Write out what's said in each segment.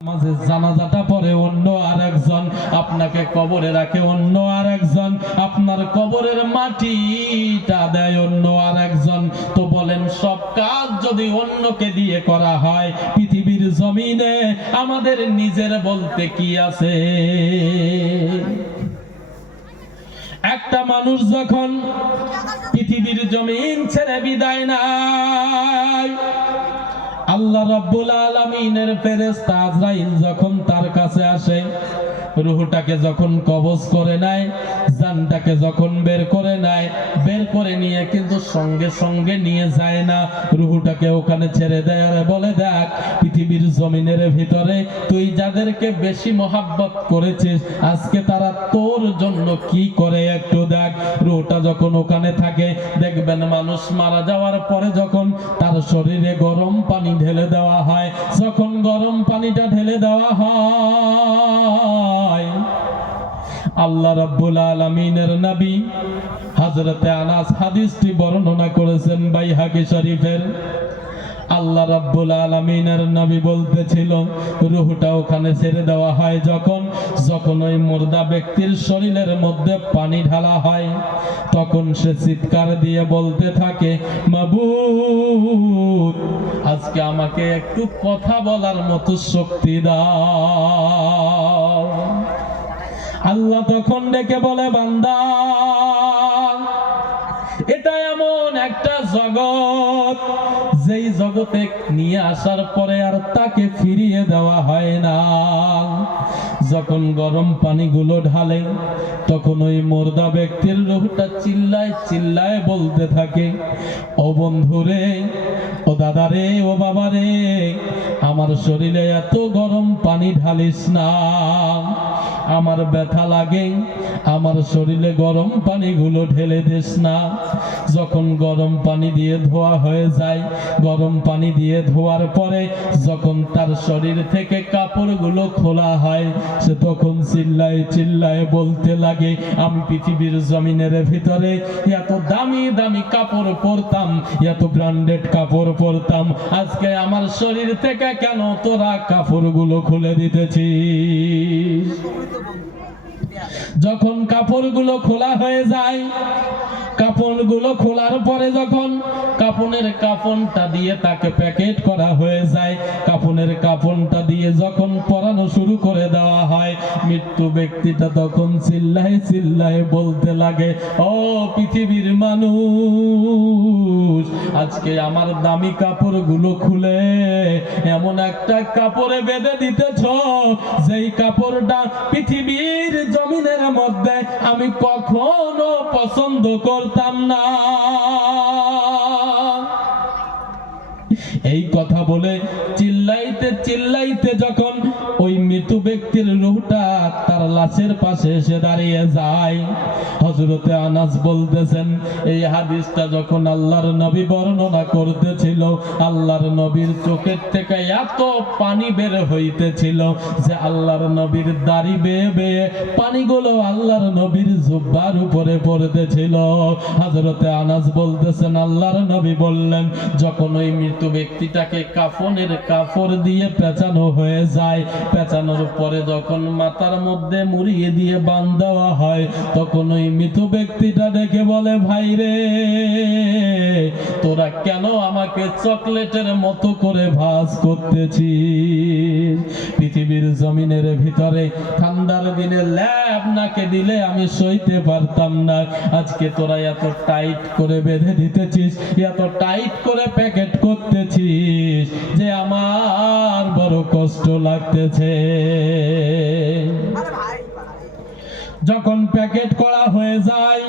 মাঝে জানাজাটা পড়ে অন্য আরেকজন, আপনাকে কবরে রাখে অন্য আরেকজন, আপনার কবরের মাটিটা দেয় অন্য আরেকজন। তো বলেন, সব কাজ যদি অন্যকে দিয়ে করা হয়, পৃথিবীর জমিনে আমাদের নিজের বলতে কি আছে? একটা মানুষ যখন পৃথিবীর জমিন ছেড়ে বিদায় নেয়, আল্লাহ রাব্বুল আলামিনের ফেরেশতা আজরাইল যখন তার কাছে আসে, রূহটাকে যখন কবজ করে নেয়, জানটাকে যখন বের করে নেয়, বের করে নিয়ে কিন্তু সঙ্গে সঙ্গে নিয়ে যায় না, রূহটাকে ওখানে ছেড়ে দেয় আর বলে, দেখ পৃথিবীর জমিনের ভিতরে তুই যাদেরকে বেশি মহাব্বত করেছিস, আজকে তারা তোর জন্য কি করে একটু দেখ। রূহটা যখন ওখানে থাকে, দেখবেন মানুষ মারা যাওয়ার পরে যখন তার শরীরে গরম পানি ঢেলে দেওয়া হয়, যখন গরম পানিটা ঢেলে দেওয়া হয়, আল্লাহ রাব্বুল আলামিনের নবী হযরতে আনাস হাদিসটি বর্ণনা করেছেন বাইহাকী শরীফের। আল্লাহ রাব্বুল আলামিনের নবী বলতেছিল, রূহটা ওখানে ছেড়ে দেওয়া হয় যখন ওই মুর্দা ব্যক্তির শরীরের মধ্যে পানি ঢালা হয়, তখন সে চিৎকার দিয়ে বলতে থাকে, মাবুদ, আজকে আমাকে একটু কথা বলার মতো শক্তি দাও। আল্লাহ তখন ডেকে বলে, বান্দা, এটা এমন একটা জগৎ, যেই জগতে নিয়ে আসার পরে আর তাকে ফিরিয়ে দেওয়া হয় না। যখন গরম পানিগুলো ঢালে, তখন ওই মুর্দা ব্যক্তির রূহটা চিল্লায় চিল্লায় বলতে থাকে, ও বন্ধুরে, ও দাদারে, ও বাবারে, আমার শরীরে এত গরম পানি ঢালিস না, আমার ব্যথা লাগে, আমার শরীরে গরম পানিগুলো ঢেলে দিস না। যখন গরম পানি দিয়ে ধোয়া হয়ে যায়, গরম পানি দিয়ে ধোয়ার পরে যখন তার শরীর থেকে কাপড়গুলো খোলা হয়, সে তখন চিল্লায় চিল্লায় বলতে লাগে, আমি পৃথিবীর জমিনের ভিতরে এত দামি দামি কাপড় পরতাম, এত ব্র্যান্ডেড কাপড় পরতাম, আজকে আমার শরীর থেকে কেন তোরা কাপড়গুলো খুলে দিতেছিস? যখন কাপড়গুলো খোলা হয়ে যায়, কাপড়গুলো খোলার পরে যখন কাপড়ের কাফনটা দিয়ে তাকে প্যাকেট করা হয়ে যায়, কাপড়ের কাফনটা দিয়ে যখন পরানো শুরু করে দেওয়া হয়, মৃত্যু ব্যক্তিটা তখন চিল্লায় চিল্লায় বলতে লাগে, ও পৃথিবীর মানুষ, আজকে আমার দামি কাপড়গুলো খুলে এমন একটা কাপড়ে বেঁধে দিতেছ, যেই কাপড়টা পৃথিবীর জমিনের মধ্যে আমি কখনো পছন্দ করতাম না। এই কথা বলে চিল্লাইতে চিল্লাইতে যখন ওই মৃত ব্যক্তির রূহটা তার লাশের পাশে এসে দাঁড়িয়ে যায়, হযরতে আনাস বলতেছেন, এই হাদিসটা যখন আল্লাহর নবী বর্ণনা করতেছিল, আল্লাহর নবীর চোখের থেকে এত পানি বের হইতেছিল যে আল্লাহর নবীর দাড়ি বেয়ে বেয়ে পানিগুলো আল্লাহর নবীর জুব্বার উপরে পড়তেছিল। হযরতে আনাস বলতেছেন, আল্লাহর নবী বললেন, যখন ওই মৃত ব্যক্তিটাকে কাফনের কাপড় দিয়ে পেঁচানো হয়ে যায়, পেঁচানোর পরে যখন মাথার মধ্যে মুড়িয়ে দিয়ে বাঁধ দেওয়া হয়, তখন ওই মৃত ব্যক্তিটা ডেকে বলে, ভাই রে, তোরা কেন আমাকে চকলেটের মতো করে ভাঁজ করতেছিস? পৃথিবীর জমিনের ভিতরে ঠান্ডার দিনে ল্যাব নাকে দিলে আমি সইতে পারতাম না, আজকে তোরা এত টাইট করে বেঁধে দিতেছিস, এত টাইট করে প্যাকেট করতেছিস যে আমার বড় কষ্ট লাগতেছে। যখন প্যাকেট করা হয়ে যায়,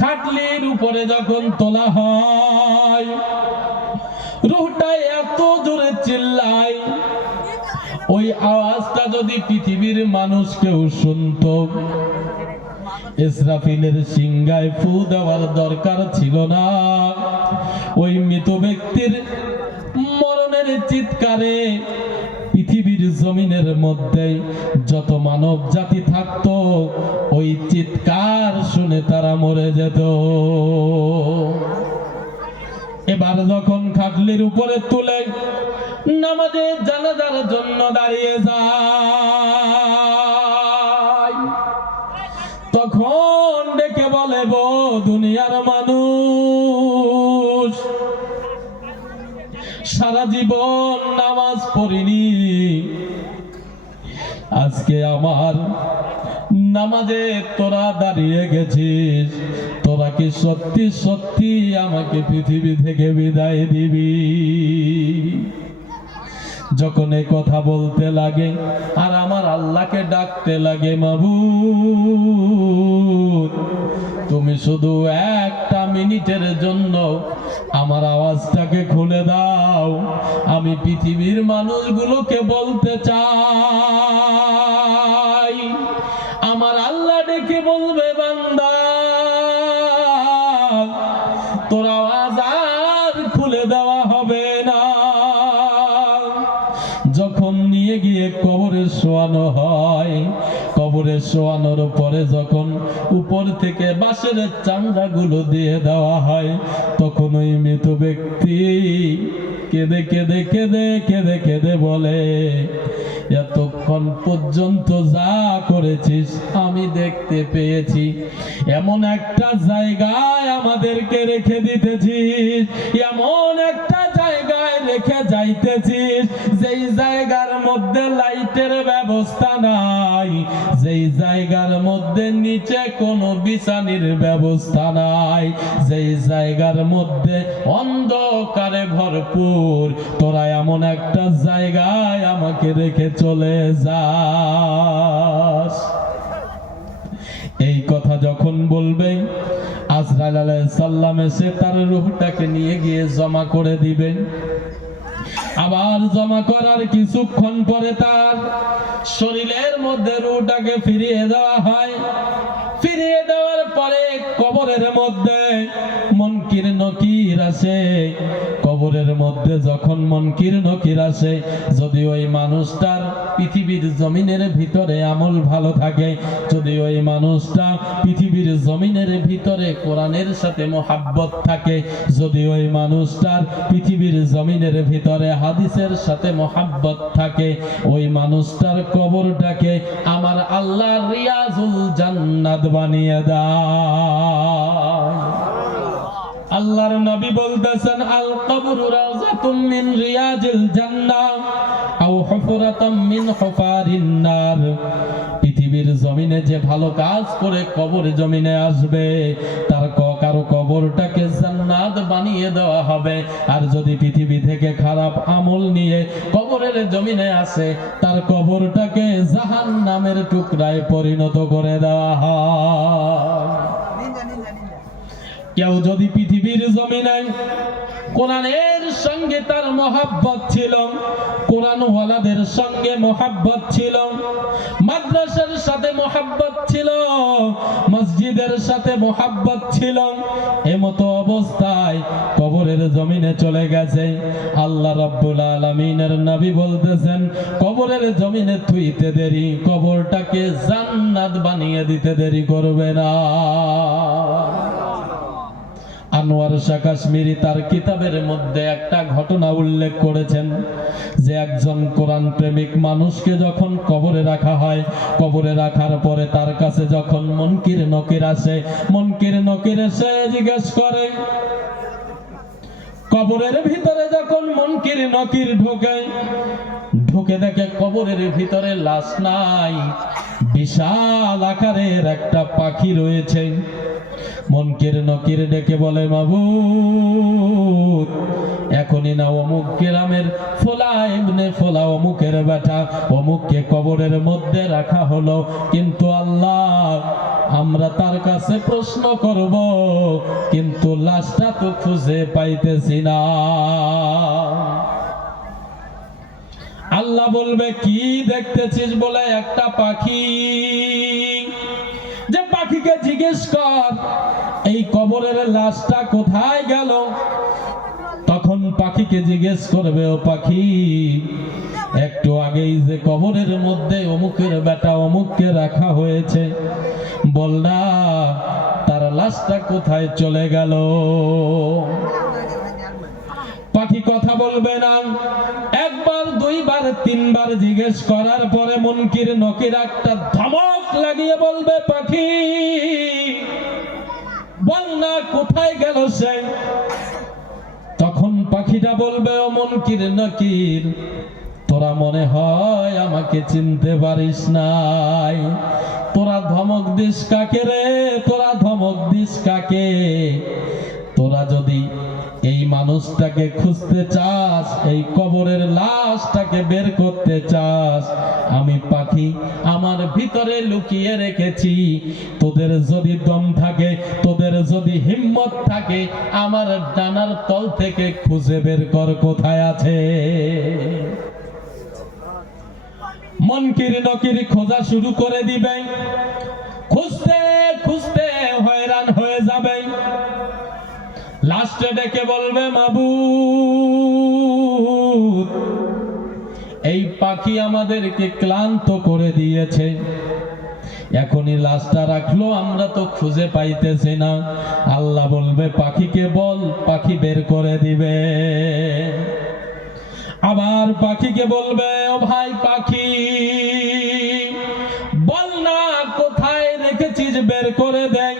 খাটলির উপরে যখন তোলা হয়, রূহটা এত জোরে চিল্লায়, ওই আওয়াজটা যদি পৃথিবীর মানুষ কেউ শুনতো, ইসরাফিলের সিংহায় ফু দেওয়ার দরকার ছিল না। ওই মৃত ব্যক্তির মরণের চিৎকারে পৃথিবীর জমিনের মধ্যে যত মানব জাতি থাকতো, ওই চিৎকার শুনে তারা মরে যেত। এবার যখন খাটলির উপরে তুলে নামাজে জানাজার জন্য দাঁড়িয়ে যায়, তখন ডেকে বলে, গো দুনিয়ার মানুষ, সারা জীবন নামাজ পড়িনি, আজকে আমার নামাজে তোরা দাঁড়িয়ে গেছিস, তোরা কি সত্যি সত্যি আমাকে পৃথিবী থেকে বিদায় দিবি? যখন এই কথা বলতে লাগে আর আমার আল্লাহকে ডাকতে লাগে, মাবুদ তুমি শুধু একটা মিনিটের জন্য আমার আওয়াজটাকে খুলে দাও, আমি পৃথিবীর মানুষগুলোকে বলতে চাই। আমার আল্লাহ ডেকে বলবে, বান্দা তোর আওয়াজ আর খুলে দেওয়া হবে না। যখন নিয়ে গিয়ে কবরে শোয়ানো হয়, কবরে শোয়ানোর পরে যখন উপর থেকে বাঁশের চামড়াগুলো দিয়ে দেওয়া হয়, তখন ওই মৃত ব্যক্তি কেঁদে কেঁদে কেঁদে কেঁদে কেঁদে বলে, এতক্ষণ পর্যন্ত যা করেছিস আমি দেখতে পেয়েছি, এমন একটা জায়গায় আমাদেরকে রেখে দিতেছিস, এমন একটা জায়গায় রেখে যাইতেছিস যেই জায়গার মধ্যে লাইটের ব্যবস্থা নাই, যেই জায়গার মধ্যে নিচে কোনো বিছানির ব্যবস্থা নাই, যেই জায়গার মধ্যে অন্ধকারে ভরপুর, তোরা এমন একটা জায়গায় আমাকে রেখে চলে যাস। এই কথা যখন বলবে, আজরাইল আলাইহিস সালাম এসে তার রূহটাকে নিয়ে গিয়ে জমা করে দিবেন। আবার জমা করার কিছুক্ষণ পরে তার শরীরের মধ্যে রূহটাকে ফিরিয়ে দেওয়া হয়। ফিরিয়ে দেওয়ার পরে কবরের মধ্যে মুনকির নকির আসে। কবরের মধ্যে যখন মুনকির নকির আসে, যদি ওই মানুষটার পৃথিবীর জমিনের ভিতরে আমল ভালো থাকে, যদি ওই মানুষটা পৃথিবীর জমিনের ভিতরে কোরআনের সাথে মোহাব্বত থাকে, যদি ওই মানুষটার পৃথিবীর জমিনের ভিতরে হাদিসের সাথে মোহাব্বত থাকে, ওই মানুষটার কবরটাকে আমার আল্লাহ রিয়াজুল জান্নাত বানিয়ে দেয়। আল্লাহর নবী বলতেছেন, আল কবরু রাওযাতুম মিন রিয়াজিল জান্নাহ আও হুফরাতাম মিন হুফারিন নার। পৃথিবীর জমিনে যে ভালো কাজ করে কবর জমিনে আসবে, তার কারো কবরটাকে জান্নাত বানিয়ে দেওয়া হবে। আর যদি পৃথিবী থেকে খারাপ আমল নিয়ে কবরের জমিনে আসে, তার কবরটাকে জাহান্নামের টুকরায় পরিণত করে দেওয়া হয়। কেউ যদি পৃথিবীর জমিনে কোরআনের সঙ্গে তার মোহাব্বত ছিল, কোরআনওয়ালাদের সঙ্গে মোহাব্বত ছিল, মাদ্রাসার সাথে মোহাব্বত ছিল, মসজিদের সাথে মোহাব্বত ছিল, এমতো অবস্থায় কবরের জমিনে চলে গেছে, আল্লাহ রাব্বুল আলামিনের নবী বলতেছেন, কবরের জমিনে থুইতে দেরি, কবরটাকে জান্নাত বানিয়ে দিতে দেরি করবে না। আনোয়ার শাহ কাশ্মীরি তার কিতাবের মধ্যে একটা ঘটনা উল্লেখ করেছেন, যে একজন কোরআন প্রেমিক মানুষকে যখন কবরে রাখা হয়, কবরে রাখার পরে তার কাছে যখন মুনকির নকির আসে, মুনকির নকির এসে জিজ্ঞেস করে, কবরের ভিতরে যখন মুনকির নকির ঢুকে দেখে কবরের ভিতরে লাশ নাই, বিশাল আকারের একটা পাখি রয়েছে। মুনকির নকির ডেকে বলে, মাবুদ এখনই না অমুক গ্রামের ফোলা ইবনে ফোলা অমুকের বেটা, অমুককে কবরের মধ্যে রাখা হলো, কিন্তু আল্লাহ আমরা তার কাছে প্রশ্ন করব, কিন্তু লাশটা তো খুঁজে পাইতেছি না। আল্লাহ বলবে, কি দেখতেছিস? বলে, একটা পাখি। যে পাখিকে জিজ্ঞেস কর এই কবরের লাশটা কোথায় গেল। তখন পাখিকে জিজ্ঞেস করবে, ও পাখি একটু আগেই যে কবরের মধ্যে অমুকের বেটা অমুককে রাখা হয়েছে, বল না তার লাশটা কোথায় চলে গেল। পাখি কথা বলবে না। এক দুইবার তিনবার জিজ্ঞেস করার পরে মুনকির নকির একটা ধমক লাগিয়ে বলবে, পাখি বল না কোথায় গেল সে? তখন পাখিটা বলবে, ও মুনকির নকির, তোরা মনে হয় আমাকে চিনতে পারিস নাই। তোরা ধমক দিস কাকে রে? তোরা ধমক দিস কাকে? তোরা যদি এই মানুষটাকে খুঁজতে চাস, এই কবরের লাশটাকে বের করতে চাস, আমি পাখি আমার ভিতরে লুকিয়ে রেখেছি। তোদের যদি দম থাকে, তোদের যদি হিম্মত থাকে, আমার ডানার তল থেকে খুঁজে বের কর কোথায় আছে। মুনকির নকির খোঁজা শুরু করে দিবে, খুঁজতে খুঁজতে হয়রান হয়ে যাবে। লাস্টে ডেকে বলবে, মাবুদ, এই পাখি আমাদেরকে ক্লান্ত করে দিয়েছে, এখনই লাশটা রাখলো, আমরা তো খুঁজে পাইতেছি না। আল্লাহ বলবে, পাখিকে বল, পাখি বের করে দিবে। আবার পাখিকে বলবে, ও ভাই পাখি, বল না কোথায় রেখেছিস, বের করে দেয়।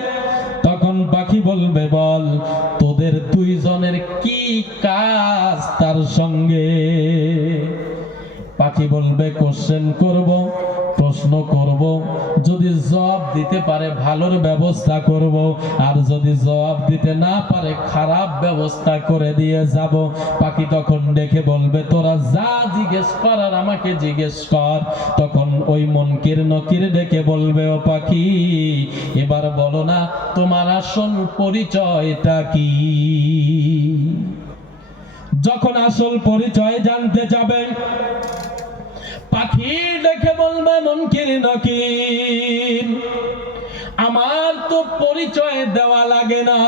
তখন পাখি বলবে, বল তোদের দুইজনের কি কাজ তার সঙ্গে? পাখি বলবে, কোশ্চেন করব, প্রশ্ন করব, যদি জবাব দিতে পারে ভালোর ব্যবস্থা করব, আর যদি জবাব দিতে না পারে খারাপ ব্যবস্থা করে দিয়ে যাব। পাখি তখন ডেকে বলবে, তোরা যা জিজ্ঞেস করার আমাকে জিজ্ঞেস কর। তখন ওই মুনকির নকির ডেকে বলবে, ও পাখি, এবার বলো না তোমার আসল পরিচয়টা কি? যখন আসল পরিচয় জানতে যাবে, পাখি দেখে বলবে, মুনকির নকির, আমার তো পরিচয় দেওয়া লাগে না,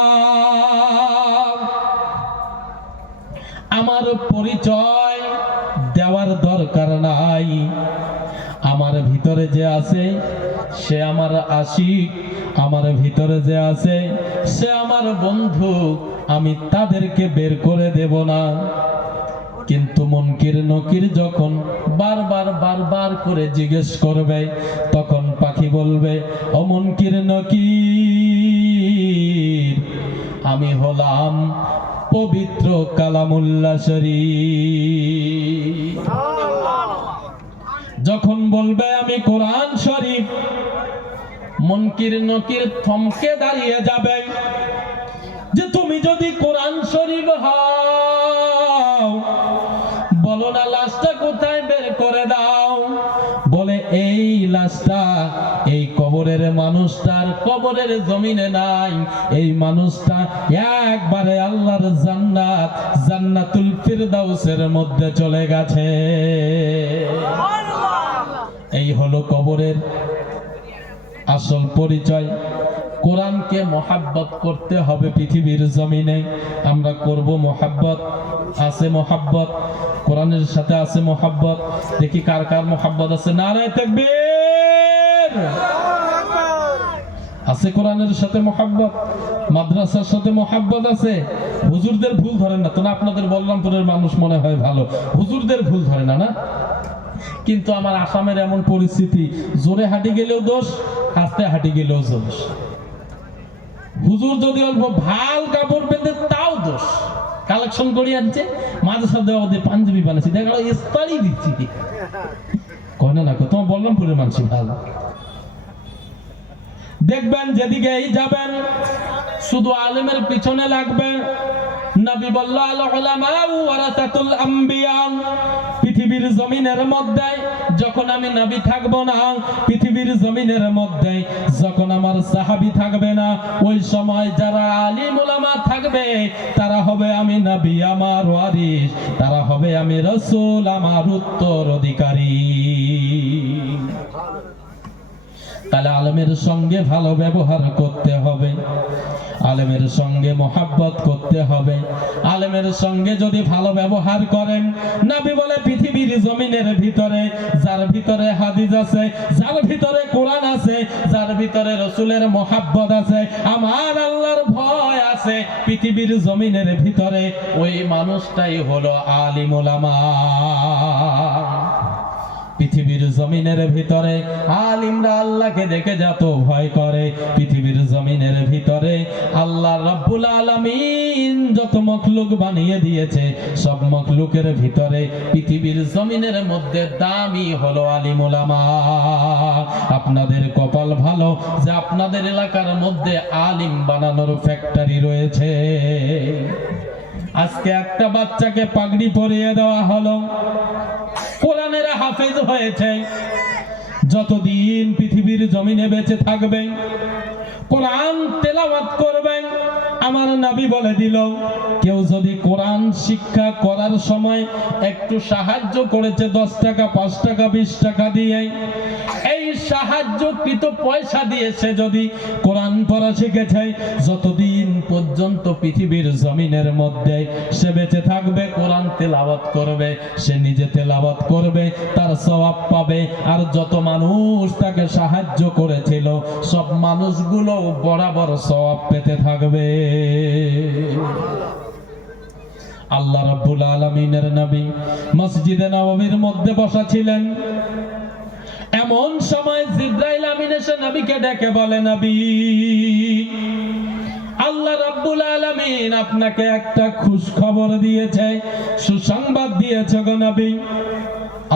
আমার পরিচয় দেওয়ার দরকার নাই। আমার ভিতরে যে আছে সে আমার আশিক, আমার ভিতরে যে আছে সে আমার বন্ধু, আমি তাদেরকে বের করে দেব না। কিন্তু মুনকির নকির যখন বারবার করে জিজ্ঞেস করবে, তখন পাখি বলবে, ও মুনকির নকির, আমি হলাম পবিত্র কালামুল্লাহ শরীফ। যখন বলবে আমি কোরআন শরীফ, মুনকির নকির থমকে দাঁড়িয়ে যাবে, যে তুমি যদি কোরআন শরীফ হও, বলো না লাশটা কোথায়, বের করে দাও। বলে, এই লাশটা এই কবরের মানুষটার কবরের জমিনে নাই, এই মানুষটা একবারে আল্লাহর জান্নাত, জান্নাতুল ফিরদাউসের মধ্যে চলে গেছে। এই হলো কবরের আসল পরিচয়। কোরআনকে মহাব্বত করতে হবে পৃথিবীর জমিনে। আমরা করব মহাব্বত, আছে মহাব্বত, কোরআনের সাথে আছে মহাব্বত। দেখি কার কার মহাব্বত আছে। নারায়ে তাকবীর। আছে কোরআনের সাথে মহাব্বত, মাদ্রাসার সাথে মহাব্বত আছে। হুজুরদের ভুল ধরেন না তো না, আপনাদের বলরামপুরের মানুষ মনে হয় ভালো, হুজুরদের ভুল ধরে না না। কিন্তু আমার আসামের এমন পরিস্থিতি, জোরে হাঁটি গেলেও দোষ, আস্তে হাঁটি গেলেও দোষ। হুজুর যদি অল্প ভাল কাপড় পেতে তাও দোষ। কালেকশন করে আনছে, মাঝে সাথে ওদের পাঞ্জাবি বানাচ্ছি, দেখা গেল ইস্তারি দিচ্ছি, কয় না তোমার বলরামপুরের মানুষ ভালো। দেখবেন যেদিকেই যাবেন শুধু আলেমের পিছনে লাগবে। নবী বলল, আল উলামা ওয়ারাসাতুল আম্বিয়া। পৃথিবীর জমিনের মধ্যে যখন আমি নবী থাকব না, পৃথিবীর জমিনের মধ্যে যখন আমার সাহাবী থাকবে না, ওই সময় যারা আলিম উলামা থাকবে তারা হবে আমি নবী, আমার ওয়ারিস, তারা হবে আমি রাসূল, আমার উত্তরাধিকারী। তাহলে আলেমের সঙ্গে ভালো ব্যবহার করতে হবে, আলেমের সঙ্গে মহাব্বত করতে হবে। আলেমের সঙ্গে যদি ভালো ব্যবহার করেন, নবী বলে পৃথিবীর জমিনের ভিতরে যার ভিতরে হাদিস আছে, যার ভিতরে কোরআন আছে, যার ভিতরে রাসূলের মহাব্বত আছে, আমার আল্লাহর ভয় আছে, আছে পৃথিবীর জমিনের ভিতরে, ওই মানুষটাই হলো আলিম উলামা। পৃথিবীর জমিনের ভিতরে আলিমরা আল্লাহকে দেখে যত ভয় করে, পৃথিবীর জমিনের ভিতরে আল্লাহ রাব্বুল আলামিন যত মখলুক বানিয়ে দিয়েছে, সব মখলুকের ভিতরে পৃথিবীর জমিনের মধ্যে দামি হলো আলিম উলামা। আপনাদের কপাল ভালো যে আপনাদের এলাকার মধ্যে আলিম বানানোর ফ্যাক্টরি রয়েছে। আজকে একটা বাচ্চাকে পাগড়ি পরিয়ে দেওয়া হলো, কোরআনের হাফেজ হয়েছে, যতদিন পৃথিবীর জমিনে বেঁচে থাকবেন কোরআন তেলাওয়াত করবেন। আমার নবী বলে দিল, কেউ যদি কোরআন শিক্ষা করার সময় একটু সাহায্য করেছে 10 টাকা, 5 টাকা, 20 টাকা দিয়ে, এই সাহায্যকৃত পয়সা দিয়ে সে যদি কোরআন পড়া শিখেছে, যতদিন পর্যন্ত পৃথিবীর জমিনের মধ্যে সে বেঁচে থাকবে কোরআন তেলাওয়াত করবে, সে নিজে তেলাওয়াত করবে, তার সওয়াব পাবে। আর যত মানুষ তাকে সাহায্য করেছিল সব মানুষগুলো বরাবর সওয়াব পেতে থাকবে। আল্লাহ রাব্বুল আলামিনের নবী মসজিদে নববীর মধ্যে বসা ছিলেন। এমন সময় জিবরাইল আমিন এসে নবীকে ডেকে বলে, নবী, আল্লাহ রাব্বুল আলামিন আপনাকে একটা খুশখবর দিয়েছে, সুসংবাদ দিয়েছে গো নবী।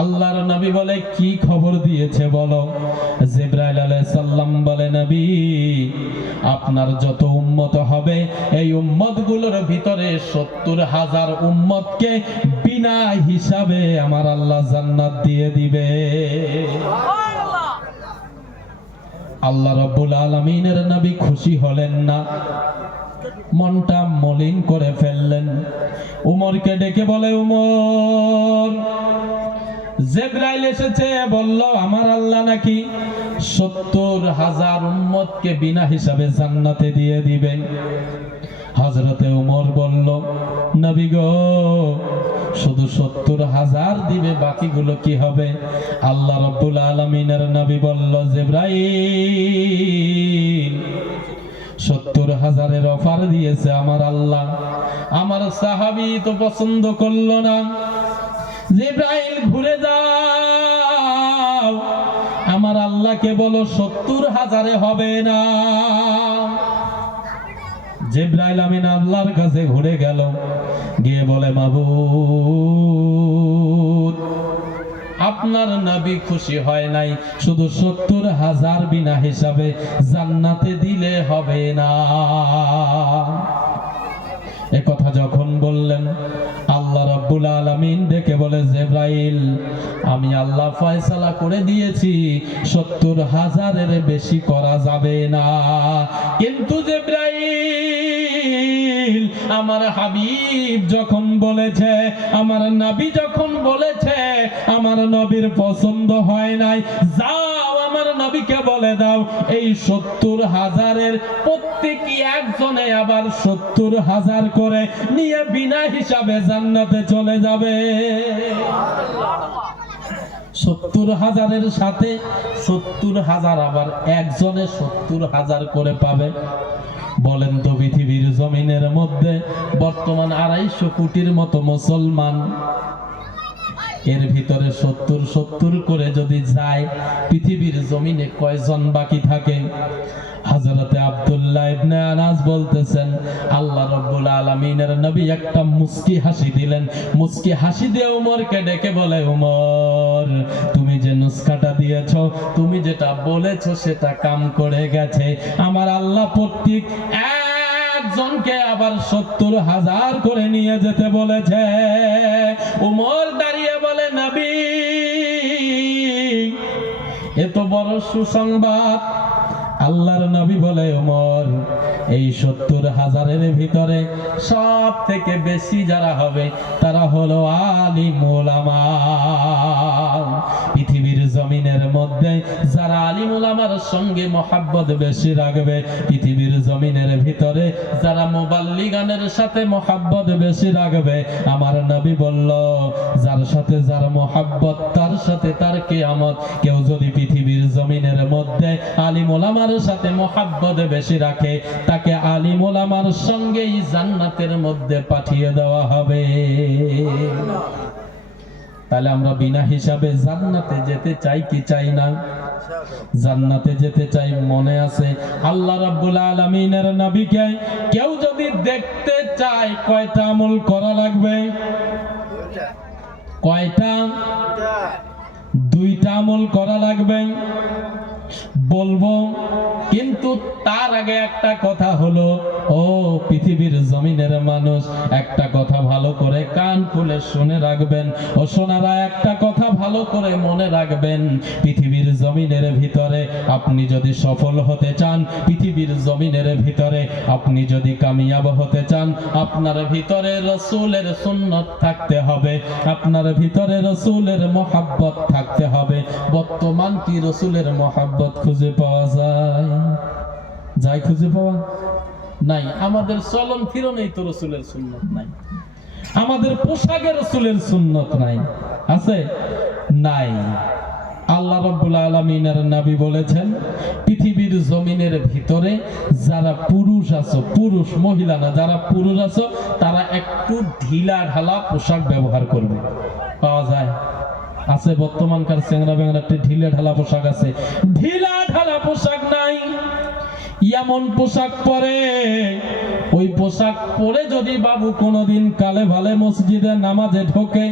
আল্লাহর নবী বলে, কি খবর দিয়েছে বলো। জিবরাইল আলাইহিস সালাম বলে, নবী, আপনার যত উম্মত হবে এই উম্মতগুলোর ভিতরে 70,000 উম্মতকে বিনা হিসাবে আমার আল্লাহ জান্নাত দিয়ে দিবে। আল্লাহ রাব্বুল আলামিনের নবী খুশি হলেন না, মনটা মলিন করে ফেললেন। উমরকে ডেকে বলে, উমর, জিবরাইল এসেছে, বলল আমার আল্লাহ নাকি 70,000 উম্মতকে বিনা হিসাবে জান্নাতে দিয়ে দিবেন। হযরতে উমর বলল, নবী গো, শুধু 70,000 দিবে, বাকিগুলো কি হবে? আল্লাহ রাব্বুল আলামিনের নবী বলল, জিবরাইল, 70,000-এর অফার দিয়েছে আমার আল্লাহ, আমার সাহাবী তো পছন্দ করলো না। জিবরাইল, ঘুরে যাও, আমার আল্লাহকে বলো 70,000-এ হবে না। জিবরাইল আমিন আল্লাহর কাছে ঘুরে গেল, গিয়ে বলে, মাবুদ, আপনার নবী খুশি হয় নাই, শুধু 70,000 বিনা হিসাবে জান্নাতে দিলে হবে না। এ কথা যখন বললেন, আল্লাহ রাব্বুল আলামিন ডেকে বলে, জিবরাইল, আমি আল্লাহ ফয়সালা করে দিয়েছি 70,000-এর বেশি করা যাবে না। কিন্তু জিবরাইল, আমার হাবিব যখন বলেছে, আমার নবী যখন বলেছে, আমার নবীর পছন্দ হয় নাই, যাও আমার নবীকে বলে দাও এই 70,000-এর প্রত্যেকই একজনে আবার 70,000 করে নিয়ে বিনা হিসাবে জান্নাতে চলে যাবে। 70,000-এর সাথে 70,000 আবার একজনে 70,000 করে পাবে। বলেন তো, পৃথিবীর জমিনের মধ্যে বর্তমান 250 কোটির মতো মুসলমান, এর ভিতরে 70 করে যদি যায়, পৃথিবীর জমিনে কয়জন বাকি থাকে? হযরতে আব্দুল্লাহ ইবনে আনাস বলতেছেন, আল্লাহ রাব্বুল আলামিনের নবী একটা মুস্কি হাসি দিলেন। মুস্কি হাসি দিয়ে উমরকে ডেকে বলে, উমর, তুমি যে নুসখাটা দিয়েছো, তুমি যেটা বলেছো সেটা কাম করে গেছে। আমার আল্লাহ প্রত্যেক একজনকে আবার 70,000 করে নিয়ে যেতে বলেছে। উমর দাঁড়িয়ে বলে, নবী, এত বড় সুসংবাদ। আল্লাহর নবী বলে, ওমর, এই 70,000-এর ভিতরে সব থেকে বেশি যারা হবে তারা হলো আলিম উলামা। পৃথিবীর জমিনের মধ্যে যারা আলিম ওলামার সঙ্গে মহাব্বত বেশি রাখবে, পৃথিবীর জমিনের ভিতরে যারা মুবাল্লিগানের সাথে মহাব্বত বেশি রাখবে, আমার নবী বলল যার সাথে যার মহাব্বত তার সাথে তার কিয়ামত। কেউ যদি পৃথিবীর জমিনের মধ্যে আলিম ওলামার সাথে মহাব্বত বেশি রাখে, তাকে আলিম ওলামার সঙ্গেই জান্নাতের মধ্যে পাঠিয়ে দেওয়া হবে। তাহলে আমরা বিনা হিসাবে জান্নাতে যেতে চাই কি চাই না? জান্নাতে যেতে চাই। মনে আছে আল্লাহ রাব্বুল আলামিনের নবীকে কেউ যদি দেখতে চায় কয়টা আমল করা লাগবে? কয়টা? দুইটা আমল করা লাগবে বলবো, কিন্তু তার আগে একটা কথা হলো, ও পৃথিবীর জমিনের মানুষ, একটা কথা ভালো করে কান খুলে শুনে রাখবেন। ও সোনারা, একটা কথা ভালো করে মনে রাখবেন, পৃথিবীর জমিনের ভিতরে আপনি যদি সফল হতে চান, পৃথিবীর জমিনের ভিতরে আপনি যদি কামিয়াব হতে চান, আপনার ভিতরে রাসূলের সুন্নাত থাকতে হবে, আপনার ভিতরে রাসূলের মহব্বত থাকতে হবে। বর্তমান কি রাসূলের মহব্বত খুঁজে পাওয়া যায়? যায় খুঁজে পাওয়া নাই। আমাদের চলন ফিরনেই তো রাসূলের সুন্নাত নাই, আমাদের পোশাকের রাসূলের সুন্নাত নাই। আছে? নাই। আল্লাহ রাব্বুল আলামিনের নবী বলেছেন, পৃথিবীর জমিনের ভিতরে যারা পুরুষ আছো, পুরুষ মহিলা না, যারা পুরুষ আছো তারা একটু ঢিলা ঢালা পোশাক ব্যবহার করবে। পাওয়া যায়? আছে? বর্তমানকার চেংড়া বেংড়া ঢিলা ঢালা পোশাক আছে, ঢিলা ঢালা পোশাক নাই। এমন পোশাক পরে, ওই পোশাক পরে যদি বাবু কোনোদিন কালে ভালে মসজিদে নামাজে ঢোকে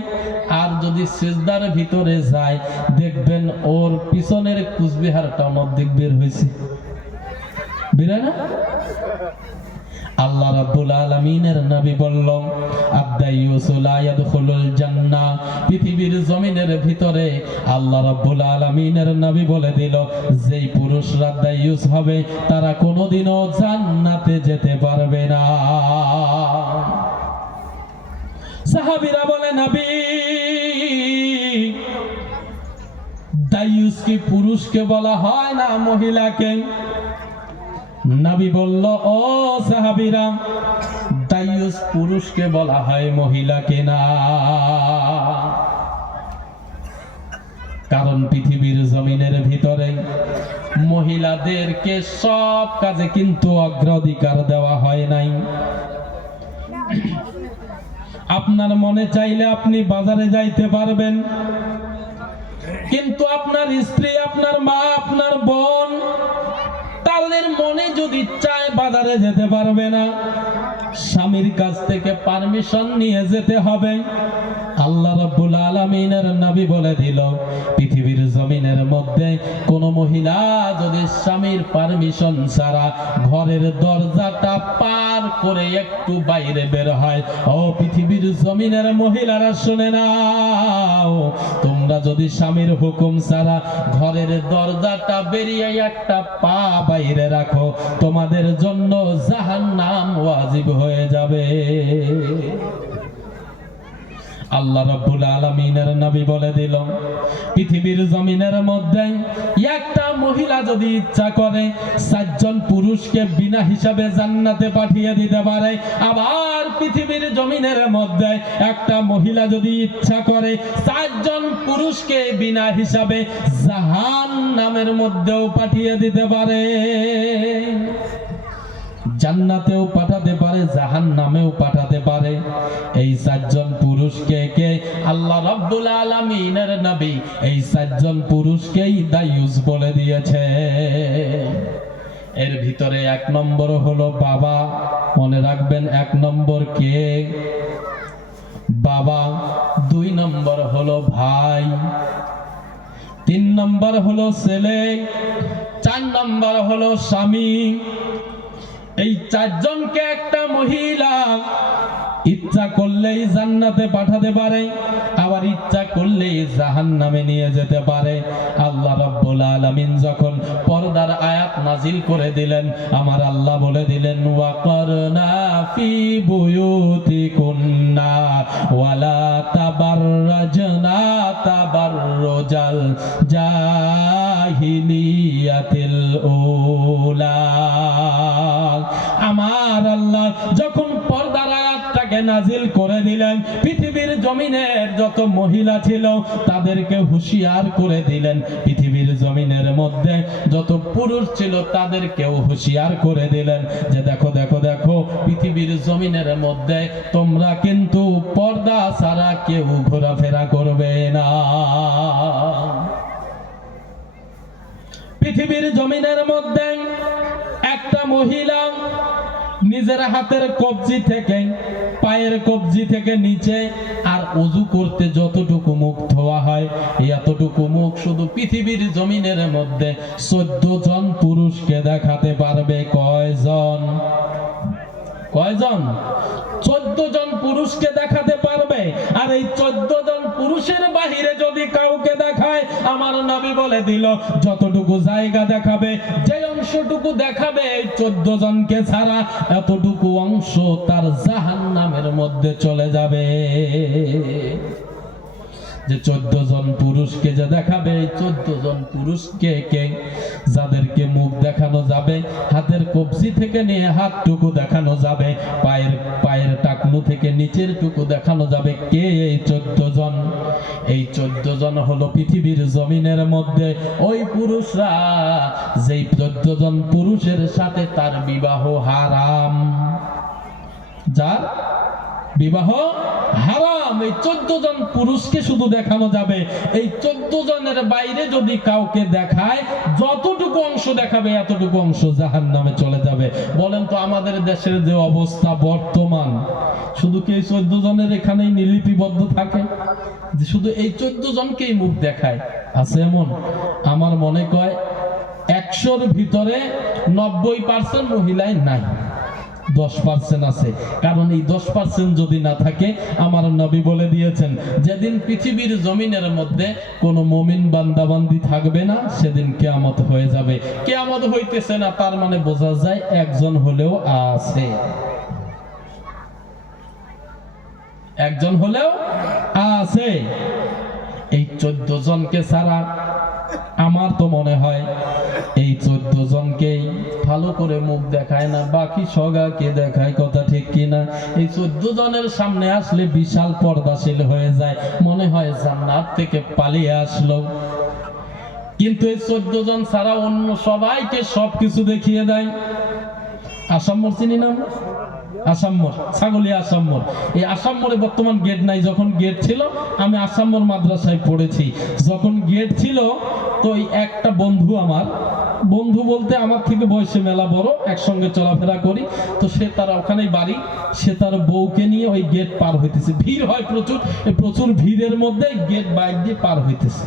আর যদি সিজদার ভিতরে যায়, দেখবেন ওর পিছনের কুচবিহারটা অর্ধেক বের হয়েছে। বের হয় না? আল্লাহ রাব্বুল আলামিনের নবী বলল, আদ-দাইয়ুসু লা ইয়াদখুলুল জান্নাহ। পৃথিবীর জমিনের ভিতরে আল্লাহ রাব্বুল আলামিনের নবী বলে দিল, যেই পুরুষরা দাইয়ুস হবে তারা কোনোদিনও জান্নাতে যেতে পারবে না। সাহাবীরা বলে, নবী, দাইয়ুস কি পুরুষকে বলা হয় না মহিলাকে? নবী বলল, ও সাহাবীরা, দাইয়ুস পুরুষকে বলা হয়, মহিলাকে না। কারণ পৃথিবীর জমিনের ভিতরে মহিলাদেরকে সব কাজে কিন্তু অগ্রাধিকার দেওয়া হয় নাই। আপনার মনে চাইলে আপনি বাজারে যাইতে পারবেন, কিন্তু আপনার স্ত্রী, আপনার মা, আপনার বোন, তাদের মনে যদি চায় বাজারে যেতে পারবে না, স্বামীর কাছ থেকে পারমিশন নিয়ে যেতে হবে। আল্লাহ রাব্বুল আলামিনের নবী বলে দিল, পৃথিবীর জমিনের মধ্যে কোন মহিলা যদি স্বামীর পারমিশন ছাড়া ঘরের দরজাটা পার করে একটু বাইরে বের হয়, ও পৃথিবীর জমিনের মহিলারা শুনে নাও, তোমরা যদি স্বামীর হুকুম ছাড়া ঘরের দরজাটা বেরিয়ে একটা পা বাইরে রাখো, তোমাদের জন্য জাহান্নাম ওয়াজিব হয়ে যাবে। আল্লাহ রাব্বুল আলামিনের নবী বলে দিল, পৃথিবীর জমিনের মধ্যে একটা মহিলা যদি ইচ্ছা করে 4 জন পুরুষকে বিনা হিসাবে জান্নাতে পাঠিয়ে দিতে পারে। আবার পৃথিবীর জমিনের মধ্যে একটা মহিলা যদি ইচ্ছা করে 4 জন পুরুষকে বিনা হিসাবে জাহান্নামের মধ্যেও পাঠিয়ে দিতে পারে। জান্নাতেও পাঠাতে পারে, জাহান্নামেও পাঠাতে পারে। এই 4 জন পুরুষকে কে? আল্লাহ রাব্বুল আলামিনের নবী এই 4 জন পুরুষকেই দাইয়ুস বলে দিয়েছে। এর ভিতরে 1 নম্বর হলো বাবা। মনে রাখবেন, 1 নম্বর কে? বাবা। 2 নম্বর হলো ভাই, 3 নম্বর হলো ছেলে, 4 নম্বর হলো স্বামী। এই 4 জনকে একটা মহিলা ইচ্ছা করলেই জান্নাতে পাঠাতে পারে, আবার ইচ্ছা করলেই জাহান্নামে নিয়ে যেতে পারে। আল্লাহ রাব্বুল আলামিন যখন পর্দার আয়াত নাজিল করে দিলেন, আমার আল্লাহ বলে দিলেন ওয়াকারনা ফি বুয়ুতিকুন্না ওয়ালা তাবাররাজনা তাবাররুজাল জাহিলিয়াতিল উলা। আমার আল্লাহ যখন পর্দার আয়াতটাকে নাজিল করে দিলেন, পৃথিবীর জমিনের যত মহিলা ছিল তাদেরকে হুঁশিয়ার করে দিলেন, পৃথিবীর জমিনের মধ্যে যত পুরুষ ছিল তাদেরকেও হুঁশিয়ার করে দিলেন যে দেখো দেখো দেখো, পৃথিবীর জমিনের মধ্যে তোমরা কিন্তু পর্দা ছাড়া কেউ ঘোরাফেরা করবে না। পৃথিবীর জমিনের মধ্যে একটা মহিলা নিজের হাতের কবজি থেকে, পায়ের কবজি থেকে নিচে আর ওযু করতে যতটুকু মুখ ধোয়া হয় এতটুকু মুখ শুধু পৃথিবীর জমিনের মধ্যে 14 জন পুরুষকে দেখাতে পারবে। কয়জন? কয়জন? 14 জন পুরুষকে দেখাতে পারবে। আর এই 14 জন পুরুষের বাহিরে যদি কাউকে দেখায়, আমার নবী বলে দিল যতটুকু জায়গা দেখাবে, যে অংশটুকু দেখাবে এই 14 জনকে ছাড়া, এতটুকু অংশ তার জাহান্নামের মধ্যে চলে যাবে। যে 14 জন পুরুষকে যে দেখাবে, এই 14 জন পুরুষকে কে? যাদেরকে মুখ দেখানো যাবে, হাতের কবজি থেকে নিয়ে হাতটুকু দেখানো যাবে, পায়ের টাকনু থেকে নিচের টুকু দেখানো যাবে। কে এই 14 জন? এই 14 জন হলো পৃথিবীর জমিনের মধ্যে ওই পুরুষরা যেই 14 জন পুরুষের সাথে তার বিবাহ হারাম, যার বিবাহ হারাম, এই 14 জন পুরুষকে শুধু দেখানো যাবে। এই 14 জনের বাইরে যদি কাউকে দেখায়, যতটুকু অংশ দেখাবে এতটুকু অংশ জাহান্নামে চলে যাবে। বলেন তো আমাদের দেশের যে অবস্থা বর্তমান, শুধু কি এই 14 জনের এখানেই নিলিপিবদ্ধ থাকে যে শুধু এই 14 জনকেই মুখ দেখায়? আছে এমন? আমার মনে হয় 100-র ভিতরে 90% মহিলাই নাই, 10% আছে। কারণ এই 10% যদি না থাকে, আমার নবী বলে দিয়েছেন যেদিন পৃথিবীর জমিনের মধ্যে কোনো মুমিন বান্দাবান্দি থাকবে না, সেদিন কিয়ামত হয়ে যাবে। কিয়ামত হইতেছে না তার মানে বোঝা যায় একজন হলেও আছে, একজন হলেও আছে। এই 14 জনকে ছাড়া আমার তো মনে হয় এই 14 জনকেই ভালো করে মুখ দেখায় না, বাকি সগাকে দেখায়। কথা ঠিক কিনা? এই 14 জনের সামনে আসলে বিশাল পর্দাশীল হয়ে যায়, মনে হয় জান্নাত থেকে পালিয়ে আসলো। কিন্তু এই 14 জন ছাড়া অন্য সবাইকে সবকিছু দেখিয়ে দেয়। আসাম্মর চিনি না? আসাম্মর, ছাগলিয়া আসাম্মর। এই আসাম্মরে বর্তমান গেট নাই। যখন গেট ছিল, আমি আসাম্মর মাদ্রাসায় পড়েছি, যখন গেট ছিল তো একটা বন্ধু, আমার বন্ধু বলতে আমার থেকে বয়সে মেলা বড়, একসঙ্গে চলাফেরা করি, তো সে তার ওখানেই বাড়ি, সে তার বউকে নিয়ে ওই গেট পার হইতেছে। ভিড় হয় প্রচুর, প্রচুর ভিড়ের মধ্যে গেট বাইক দিয়ে পার হইতেছে।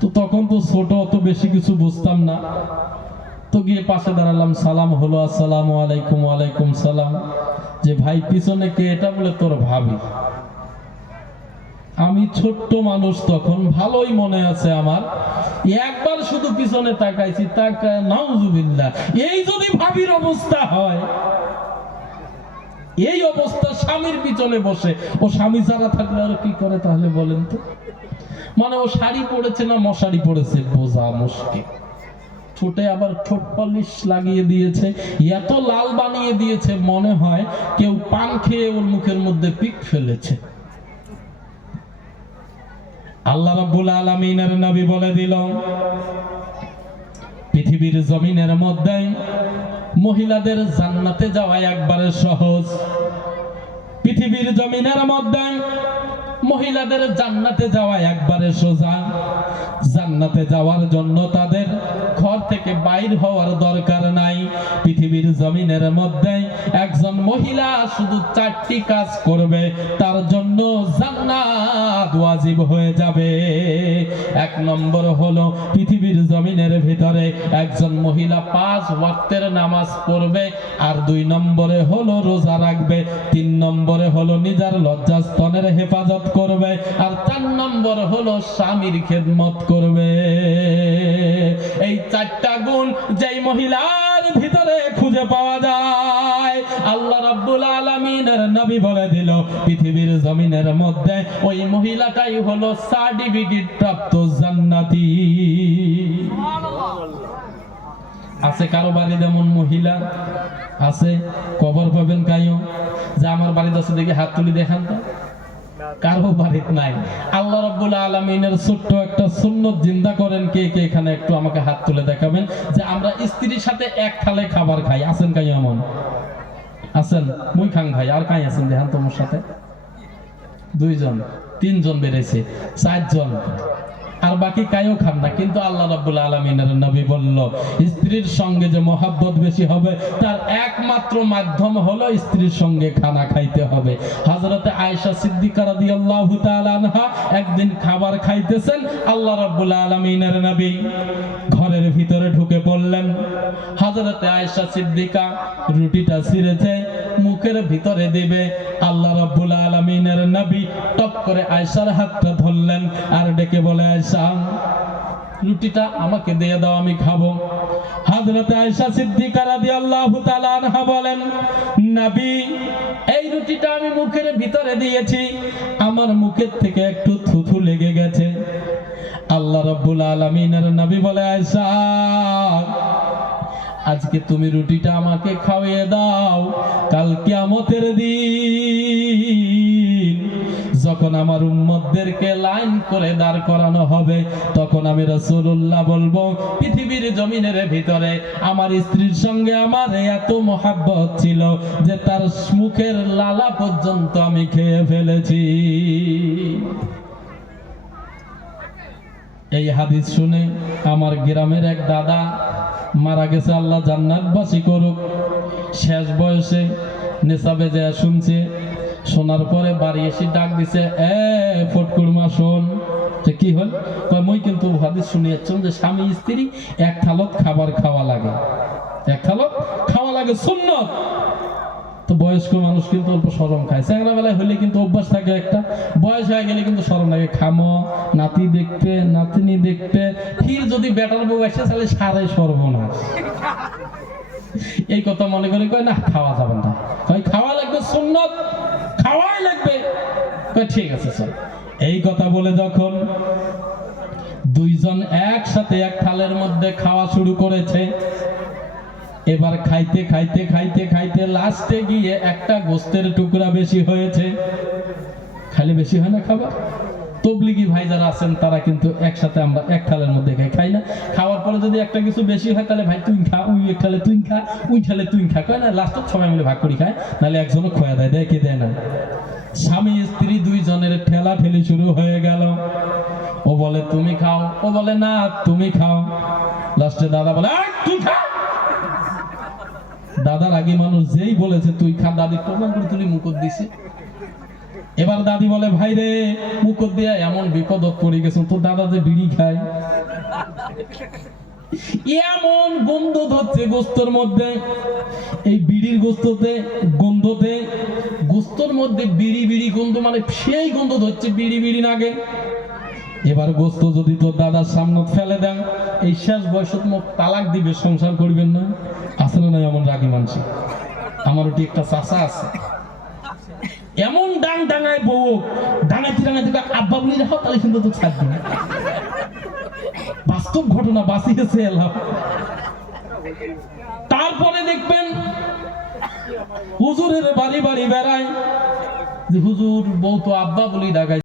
তো তখন তো ছোট, অত বেশি কিছু বুঝতাম না, তো গিয়ে পাশে দাঁড়ালাম, সালাম হলো, আসসালামু আলাইকুম। ওয়ালাইকুম সালাম। যে ভাই পিছনে কে? এটা বলে তোর ভাবি। আমি ছোট্ট মানুষ তখন, ভালোই মনে আছে আমার, একবার শুধু পিছনে তাকাইছি, নাউজুবিল্লাহ, এই যদি ভাবির অবস্থা হয়, এই অবস্থা স্বামীর পিছনে বসে, ও স্বামী ছাড়া থাকলে আর কি করে তাহলে বলেন তো? মানে ও শাড়ি পরেছে না মশারি পরেছে বোঝা মুশকিল। ঠোঁটে আবার ঠোঁট পলিশ লাগিয়ে দিয়েছে, এত লাল বানিয়ে দিয়েছে মনে হয় কেউ পান খেয়ে ওর মুখের মধ্যে পিক ফেলেছে। আল্লাহ রাব্বুল আলামিনের নবী বলে দিল পৃথিবীর জমিনের মধ্যে মহিলাদের জান্নাতে যাওয়া একবারে সহজ। পৃথিবীর জমিনের মধ্যে মহিলাদের জান্নাতে যাওয়া একবারে সোজা। জান্নাতে যাওয়ার জন্য তাদের ঘর থেকে বাইর হওয়ার দরকার নাই। পৃথিবীর জমিনের মধ্যে একজন মহিলা শুধু 4টি কাজ করবে, তার জন্য জান্নাত ওয়াজিব হয়ে যাবে। 1 নম্বর হলো পৃথিবীর জমিনের ভিতরে একজন মহিলা 5 ওয়াক্তের নামাজ পড়বে, আর 2 নম্বরে হলো রোজা রাখবে, 3 নম্বরে হলো নিজের লজ্জাস্থানের হেফাজত করবে, আর 4 নম্বর হলো স্বামীর খেদমত করবে। এই 4টা গুণ যেই মহিলার ভিতরে খুঁজে পাওয়া যায়, আল্লাহ রাব্বুল আলামিনের নবী বলে দিল পৃথিবীর জমিনের মধ্যে ওই মহিলাটাই হলো সার্টিফিকেট প্রাপ্ত জান্নাতি। আছে কারো বাড়িতে এমন মহিলা? আছে? কবর পাবেন কাইও যে আমার বাড়িতে আছে, দেখি হাত তুলি দেখান তো। কারো বাড়িতে নাই। আল্লাহ রাব্বুল আলামিনের ছোট্ট একটা সুন্নাত জিন্দা করেন কে কে এখানে? একটু আমাকে হাত তুলে দেখাবেন যে আমরা স্ত্রীর সাথে এক থালে খাবার খাই। আছেন কাই এমন? আছেন? মুই খাং ভাই, আর কাই আছেন দেখান তোমার সাথে? 2 জন, 3 জন বেড়েছে, 4 জন, আর বাকি কাইও খান না। কিন্তু আল্লাহ রাব্বুল আলামিনের নবী বলল স্ত্রীর সঙ্গে যে মহব্বত বেশি হবে তার একমাত্র মাধ্যম হলো স্ত্রীর সঙ্গে খানা খাইতে হবে। হযরতে আয়েশা সিদ্দিকা রাদিয়াল্লাহু তাআলা আনহা একদিন খাবার খাইতেছেন, আল্লাহ রাব্বুল আলামিনের নবী ঘরের ভিতরে ঢুকে পড়লেন। হযরতে আয়েশা সিদ্দিকা রুটিটা ছিঁড়েছে, মুখের ভিতরে দিবে, আল্লাহ রাব্বুল আলামিনের নবী টপ করে আয়েশার হাতটা ধরলেন আর ডেকে বলে, আয়েশা রুটিটা আমাকে দিয়ে দাও, আমি খাবো। হযরতে আয়েশা সিদ্দিকা রাদিয়াল্লাহু তাআলা আনহা বলেন, নবী এই রুটিটা আমি মুখের ভিতরে দিয়েছি, আমার মুখের থেকে একটু থুথু লেগে গেছে। আল্লাহ রাব্বুল আলামিনের নবী বলে, আয়েশা আজকে তুমি রুটিটা আমাকে খাওয়িয়ে দাও, কাল কিয়ামতের দিন যখন আমার উম্মতদেরকে লাইন করে দাঁড় করানো হবে, তখন আমি রাসূলুল্লাহ বলবো পৃথিবীর জমিনের ভিতরে আমার স্ত্রীর সঙ্গে আমার এত মহব্বত ছিল যে তার মুখের লালা পর্যন্ত আমি খেয়ে ফেলেছি। এই হাদিস শুনে আমার গ্রামের এক দাদা মারা গেছে, আল্লাহ জান্নাতবাসী করুক, শেষ বয়সে নেশাবে যায় শুনছে, শোনার পরে বাড়ি এসে ডাক দিছে, এ ফটকুরমা শোন। কি হল? মই কিন্তু হাদিস শুনিয়েছেন যে স্বামী স্ত্রী এক থালত খাবার খাওয়া লাগে, এক থালত খাওয়া লাগে, সুন্নত। তো বয়স্ক মানুষ কিন্তু অল্প শরম খায়, চ্যাংরা বেলায় হলে কিন্তু অভ্যাস থাকে একটা, বয়স হয়ে গেলে কিন্তু শরম লাগে। খামো নাতি দেখতে, নাতিনি দেখতে, ফির যদি বেটার বউ আসে তাহলে সারাই সর্বনাশ। এই কথা মনে করে কয় না খাওয়া যাবে না, কয় খাওয়া লাগবে, সুন্নত খাওয়াই লাগবে। কয় ঠিক আছে স্যার। এই কথা বলে যখন 2 জন একসাথে এক থালের মধ্যে খাওয়া শুরু করেছে, এবার খাইতে খাইতে খাইতে খাইতে লাস্টে গিয়ে একটা গোস্তের টুকরা বেশি হয়েছে। খালি বেশি হয় না খাবার? তবলিগি ভাই যারা আছেন তারা কিন্তু একসাথে আমরা এক থালের মধ্যে খাই না। খাওয়ার পরে যদি একটা কিছু বেশি হয় তাহলে ভাই তুই খা, ওই এক থালে তুই খা, ওই থালে তুই খা, কয় না লাস্টত সবাই মিলে ভাগ করি খায়, নাহলে একজনও খোয়া দেয়, দেয় কে দেয় না। স্বামী স্ত্রী 2 জনের ঠেলা ঠেলি শুরু হয়ে গেল। ও বলে তুমি খাও, ও বলে না তুমি খাও। লাস্টে দাদা বলে তুই খা। দাদার আগে মানুষ যেই বলেছে তুই খা, দাদি প্রমাণ করে তুলি মুকুট দিছে। এবার দাদি বলে ভাই রে মুকুট দিয়া এমন বিপদ পড়ে গেছে, তোর দাদা যে বিড়ি খায়, এমন গন্ধ ধরছে গোস্তর মধ্যে, এই বিড়ির গোস্ততে গন্ধতে গোস্তর মধ্যে বিড়ি বিড়ি গন্ধ, মানে সেই গন্ধ ধরছে বিড়ি বিড়ি নাগে। এবার গোস্ত যদি তোর দাদার সামনে ফেলে দেন, এই শেষ বয়সে তোমার তালাক দিবে, সংসার করবেন না। আসলে না এমন রাগী মানুষ? আমার ওটি একটা চাচা আছে, এমন ডাং ডাঙায় বউ, ডাঙাইতে ডাঙাইতে আব্বা বলি রাখো তাহলে কিন্তু তো ছাড়বে না। বাস্তব ঘটনা, বাঁচিয়েছে এলাম। তারপরে দেখবেন হুজুরের বাড়ি বাড়ি বেড়ায় যে হুজুর বউ তো আব্বা বলি ডাকায়।